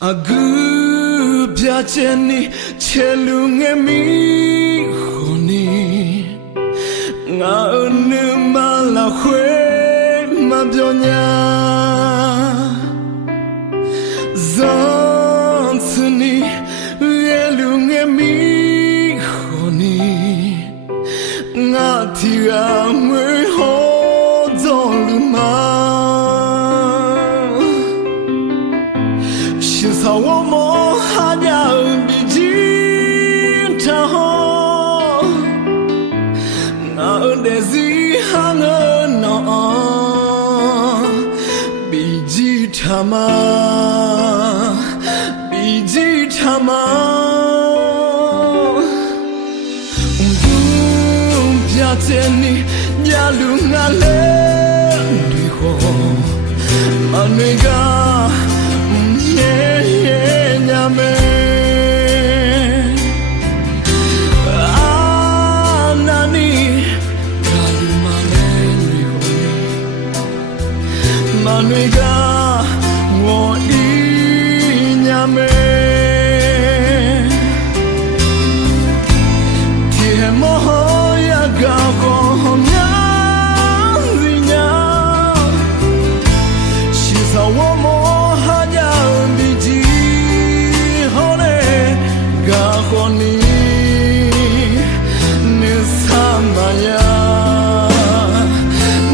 阿古别见你切路爱咪和你，我你马拉会马表娘，上次你爱路爱咪和你，我提阿妹好走路嘛。我莫哈呀比金他好，我的是哈我那比金他嘛，比金他嘛，不别见你呀路啊嘞对火，嘛那个。Nyame Anani Kalu manenri honi Manuiga Wo inyame Tihe moho ya gako homya zinya Shisa wo mo Gahoni Nisamaya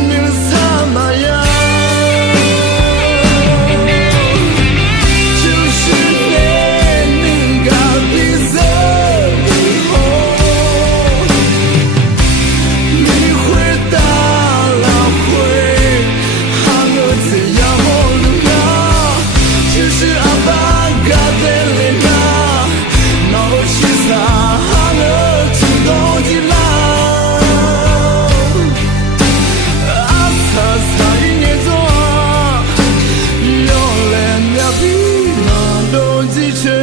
Nisamaya 就是年龄高比色后，你会打了会，还有怎样我路啊？就是阿爸嘎的脸啊。Sa hanga chido jila asa sa inge zoa yo le nya bi na do ji che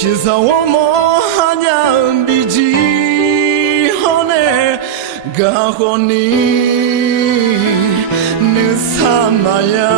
Shisa wo mo hanya biji hone gahoni nisamaya